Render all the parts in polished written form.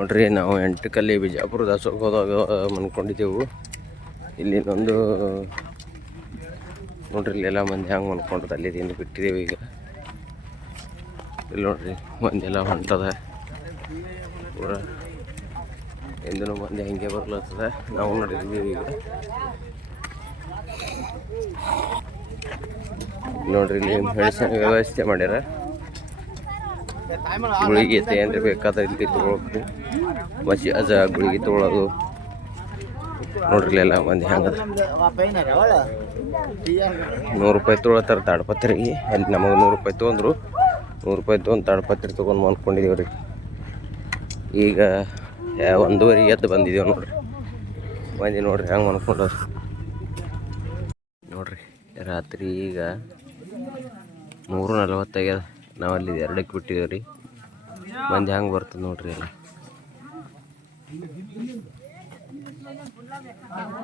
ನೋಡ್ರಿ ನಾವು ಎಂಟಕಲ್ಲಿ ಬಿಜಾಪುರ ದಾಸೋಗ ಹೋದಾಗ ಮನ್ಕೊಂಡಿದ್ದೆವು. ಇಲ್ಲಿನೊಂದು ನೋಡ್ರಿ ಇಲ್ಲೆಲ್ಲ ಮಂದಿ ಹಂಗೆ ಮನ್ಕೊಂಡ್ರೆ ಅಲ್ಲಿದಿಂದ ಬಿಟ್ಟಿದ್ದೇವೆ. ಈಗ ಇಲ್ಲಿ ನೋಡ್ರಿ ಮಂದಿ ಎಲ್ಲ ಹೊಂಟದ ಪೂರ ಎಂದೂ ಮಂದಿ ಹಂಗೆ ಬರ್ಲತ್ತದ. ನಾವು ನೋಡಿದ್ದೀವಿ ಈಗ ನೋಡ್ರಿ ಇಲ್ಲಿ ಮೆಡಿಸಿನ್ ವ್ಯವಸ್ಥೆ ಮಾಡ್ಯಾರ. ಗುಳಿಗೆ ಏನ್ರಿ ಬೇಕಾದ್ರೆ ಇಲ್ಲಿ ತೊಗೊಳ್ರಿ. ಮಸಾಜ ಗುಳಿಗೆ ತೊಗೊಳೋದು ನೋಡ್ರಿ ಎಲ್ಲ ಮಂದಿ ಹಂಗದ. 100 ರೂಪಾಯಿ ತೊಗೊಳತ್ತಾರ ತಾಡ್ಪತ್ರಿಗೆ. ಅಲ್ಲಿ ನಮಗೆ 100 ರೂಪಾಯಿ ತೊಗೊಂಡ್ರು. 100 ರೂಪಾಯಿ ತೊಗೊಂಡು ತಾಡ್ಪತ್ರಿ ತೊಗೊಂಡು ಮಾಡ್ಕೊಂಡಿದ್ದೀವಿ ರೀ. ಈಗ 1:30 ಎದ್ದು ಬಂದಿದ್ದೇವೆ ನೋಡ್ರಿ. ಮಂದಿ ನೋಡ್ರಿ ಹೆಂಗೆ ಮಾಡ್ಕೊಂಡವ್ರು ನೋಡ್ರಿ. ರಾತ್ರಿ ಈಗ 3:40 ಆಗ್ಯದ. ನಾವಲ್ಲಿ 2ಕ್ಕೆ ಬಿಟ್ಟಿದ್ದೇವೆ ರೀ. ಮಂದಿ ಹಂಗೆ ಬರ್ತದೆ ನೋಡ್ರಿ ಎಲ್ಲ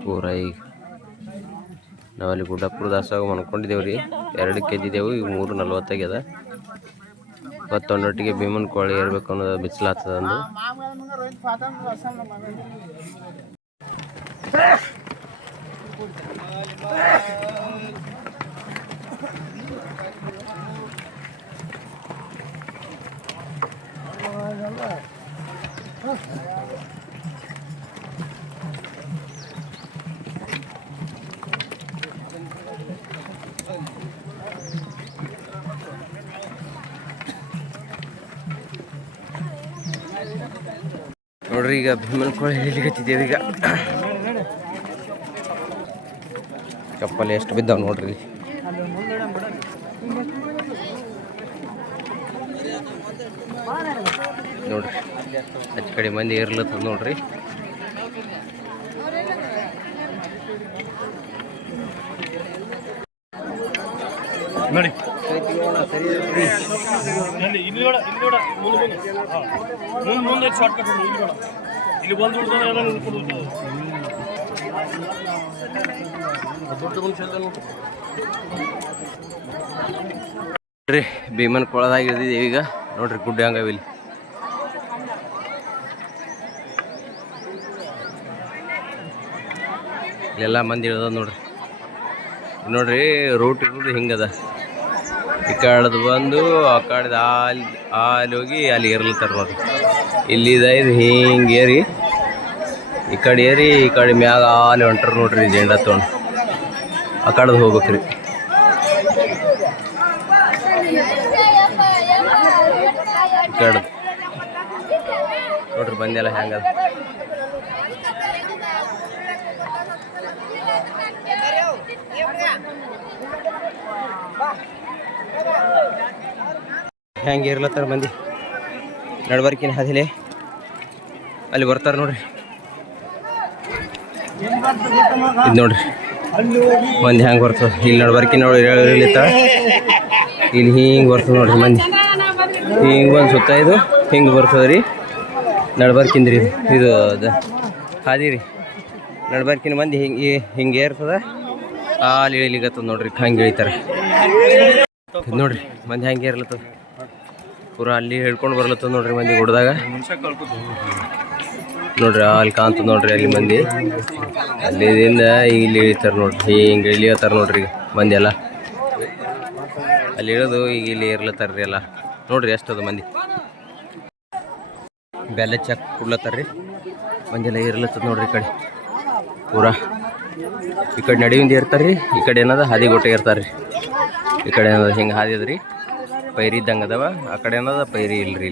ಪೂರ. ಈಗ ನಾವಲ್ಲಿ ಗುಡ್ಡಾಪುರ ದಾಸಾಗ ಮನ್ಕೊಂಡಿದ್ದೇವೆ ರೀ. 2ಕ್ಕೆ ಎದ್ದಿದ್ದೆವು. ಈಗ 3:40 ಆಗ್ಯದ. ಮತ್ತೊಂದೊಟ್ಟಿಗೆ ಭೀಮನ್ ಕೋಳಿ ಏರ್ಬೇಕು ಅನ್ನೋದು ಬಿಸಿಲಾಗ್ತದಂದು. ನೋಡ್ರಿ ಈಗ ಭೀಮನ್ ಕೋಳಿ ಹಿಡಿಲಿಕತ್ತಿದ್ದೇವೆ. ಈಗ ಚಪ್ಪಲಿ ಎಷ್ಟು ಬಿದ್ದಾವ ನೋಡ್ರಿ. ನೋಡ್ರಿ ಹಚ್ಚ ಕಡೆ ಮಂದಿ ಇರ್ಲತ್ತದ ನೋಡ್ರಿ. ನೋಡಿ ಭೀಮನ್ ಕೊಳದಾಗ ಇಳಿದಿದ್ದೇವೆ ಈಗ. ನೋಡ್ರಿ ಗುಡ್ಡ ಹಂಗವಿಲ್ಲಿ ಇಲ್ಲೆಲ್ಲ ಮಂದಿ ಇಳ್ದ ನೋಡ್ರಿ. ನೋಡ್ರಿ ರೂಟ್ ಇರೋದು ಹಿಂಗದ. ಈ ಕಡೆದು ಬಂದು ಆ ಕಡೆದು ಅಲ್ಲಿ ಹೋಗಿ ಅಲ್ಲಿ ಏರ್ಲತ್ತಾರ ನೋಡ್ರಿ. ಇಲ್ಲಿದ ಇದು ಹಿಂಗೆ ಏರಿ ಈ ಕಡೆ ಏರಿ ಈ ಕಡೆ ಮ್ಯಾಗ ಅಲ್ಲಿ ಹೊಂಟ್ರ ನೋಡ್ರಿ. ಜೆಂಡಾ ತೊಗೊಂಡು ಆ ಕಡೆದು ಹೋಗ್ಬೇಕ್ರಿ. ಈ ಕಡೆ ನೋಡ್ರಿ ಬಂದೆಲ್ಲ ಹೆಂಗದ. ಹೆಂಗೆ ಇರ್ಲತ್ತಾರ ಮಂದಿ ನಡ್ಬರ್ಕಿನ ಹಾದಿಲೆ ಅಲ್ಲಿ ಬರ್ತಾರೆ ನೋಡ್ರಿ. ಇದು ನೋಡ್ರಿ ಮಂದಿ ಹೆಂಗೆ ಬರ್ತದೆ. ಇಲ್ಲಿ ನಡ್ಬರ್ಕಿನ ನೋಡಿ ಇರ್ಲಿತ್ತ ಇಲ್ಲಿ ಹಿಂಗೆ ಬರ್ತದೆ ನೋಡ್ರಿ. ಮಂದಿ ಹಿಂಗೆ ಬಂದು ಸುತ್ತ ಇದು ಹಿಂಗೆ ಬರ್ತದೆ ರೀ. ನಡ್ಬರ್ಕಿಂದ್ರಿ ಇದು ಹಾದಿ ರೀ. ನಡ್ಬರ್ಕಿನ ಮಂದಿ ಹಿಂಗೆ ಇರ್ತದೆ. ಅಲ್ಲಿ ಇಳಿಲಿಕತ್ತದ ನೋಡ್ರಿ. ಹಂಗೆ ಇಳಿತಾರೆ ನೋಡ್ರಿ. ಮಂದಿ ಹಂಗೆ ಇರ್ಲತ್ತದ ಪೂರ. ಅಲ್ಲಿ ಹಿಡ್ಕೊಂಡು ಬರ್ಲತ್ತದ ನೋಡ್ರಿ ಮಂದಿ ಗುಡ್ದಾಗ. ನೋಡ್ರಿ ಅಲ್ಲಿ ಕಾಣ್ತದ ನೋಡ್ರಿ. ಅಲ್ಲಿ ಮಂದಿ ಅಲ್ಲಿಂದ ಇಲ್ಲಿ ಇಳಿತಾರೆ ನೋಡ್ರಿ. ಹಿಂಗೆ ಇಳಿಯತ್ತಾರ ನೋಡ್ರಿ ಈಗ ಮಂದಿ ಎಲ್ಲ. ಅಲ್ಲಿ ಇಳಿದು ಈಗ ಇಲ್ಲಿ ಇರ್ಲತ್ತಾರ್ರಿ ಎಲ್ಲ. ನೋಡ್ರಿ ಎಷ್ಟದ ಮಂದಿ ಬೆಲ್ಲ ಚಕ್ ಕೊಡ್ಲತ್ತಾರ್ರಿ. ಮಂದಿ ಎಲ್ಲ ಇರ್ಲತ್ತದ ನೋಡ್ರಿ. ಈ ಕಡೆ ಪೂರಾ ಈ ಕಡೆ ನಡಿಯಿಂದ ಇರ್ತಾರ್ರಿ. ಈ ಕಡೆ ಏನದ ಹಾದಿ ಗೊಟ್ಟೆ ಇರ್ತಾರ್ರಿ. ಈ ಕಡೆ ಏನದ ಹಿಂಗೆ ಹಾದಿ ಅದ್ರಿ. ಪೈರಿ ಇದ್ದಂಗೆ ಅದಾವ. ಆ ಕಡೆ ಏನದ ಪೈರಿ ಇಲ್ರಿ.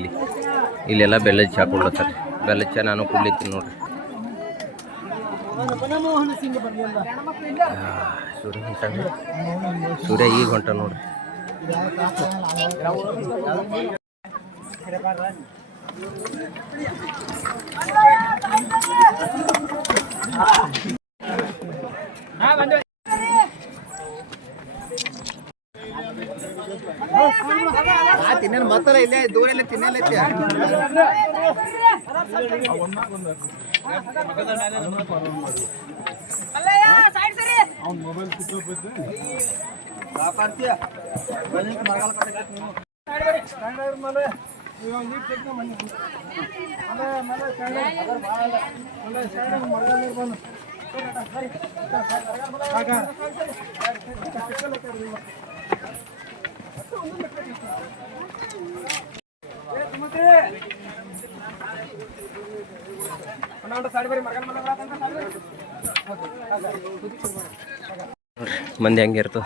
ಇಲ್ಲೆಲ್ಲ ಬೆಲ್ಲದ ಚಾ ಕೊಡ್ಲತ್ತಾರ. ಬೆಲ್ಲದ ಚಾ ನಾನು ಕುಡ್ಲಿತ್ತೀನಿ ನೋಡ್ರಿ. ಸೂರ್ಯ ಹೊಂಟಾನ. ಸೂರ್ಯ ಈಗ ಹೊಂಟ ನೋಡ್ರಿ. ತಿನ್ನ ಮತ್ತಲ್ಲ ಇಲ್ಲೇ ದೂರ ಇಲ್ಲ ತಿನ್ನಲ್ಲ. ಮೊಬೈಲ್ ಮಂದಿ ಹಂಗೆ ಇರ್ತದೆ.